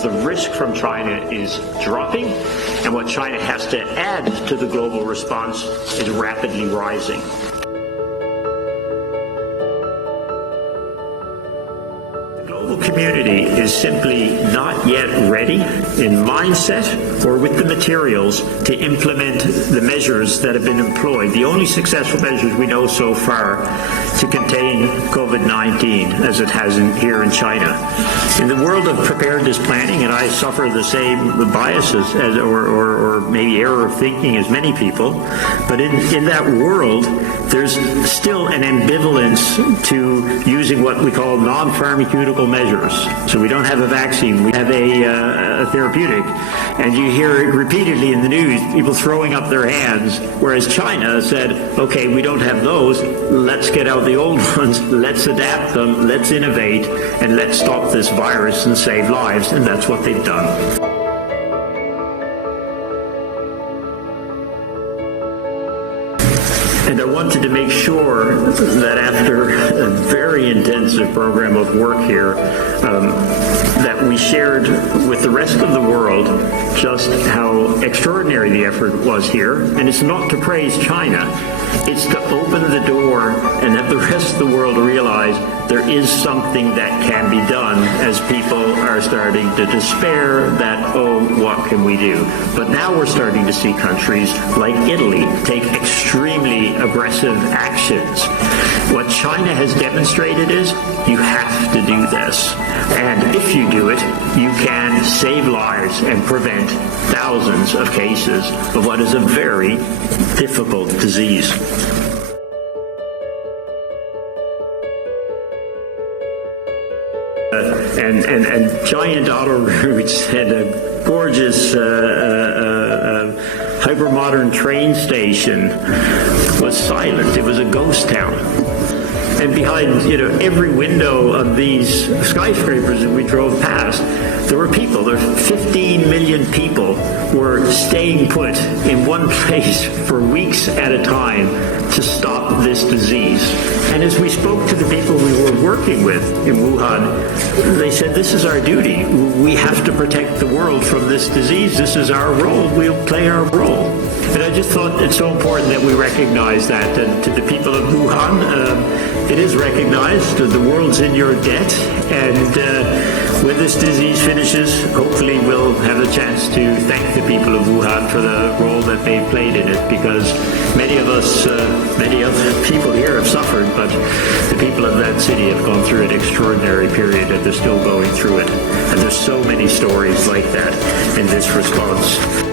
because the risk from China is dropping, and what China has to add to the global response is rapidly rising. The global community is simply not yet ready in mindset or with the materials to implement the measures that have been employed, the only successful measures we know so far to contain COVID-19 as it has here in China. In the world of preparedness planning, and I suffer the same biases as, or maybe error of thinking as many people, but in that world, there's still an ambivalence to using what we call non-pharmaceutical measures. So we don't have a vaccine, we have a therapeutic. And you hear it repeatedly in the news, people throwing up their hands, whereas China said, okay, we don't have those, let's get out the old ones, let's adapt them, let's innovate, and let's stop this virus and save lives, and that's what they've done. And I wanted to make sure that after a very intensive program of work here, that we shared with the rest of the world just how extraordinary the effort was here. And it's not to praise China, it's to open the door and have the rest of the world realize there is something that can be done as people are starting to despair that, oh, what can we do? But now we're starting to see countries like Italy take extremely aggressive actions. What China has demonstrated is you have to do this. And if you do it, you can save lives and prevent thousands of cases of what is a very difficult disease. And giant autoroutes and a gorgeous hypermodern train station was silent. It was a ghost town. And behind, every window of these skyscrapers that we drove past, there were people. There were 15 million people were staying put in one place for weeks at a time to stop this disease. And as we spoke to the people we were working with in Wuhan, they said, this is our duty. We have to protect the world from this disease. This is our role. We'll play our role. And I just thought it's so important that we recognize that. And to the people of Wuhan, it is recognized. The world's in your debt. And when this disease finishes, hopefully we'll have a chance to thank the people of Wuhan for the role that they played in it, because many of us, many other people here have suffered, but the people of that city have gone through an extraordinary period, and they're still going through it. And there's so many stories like that in this response.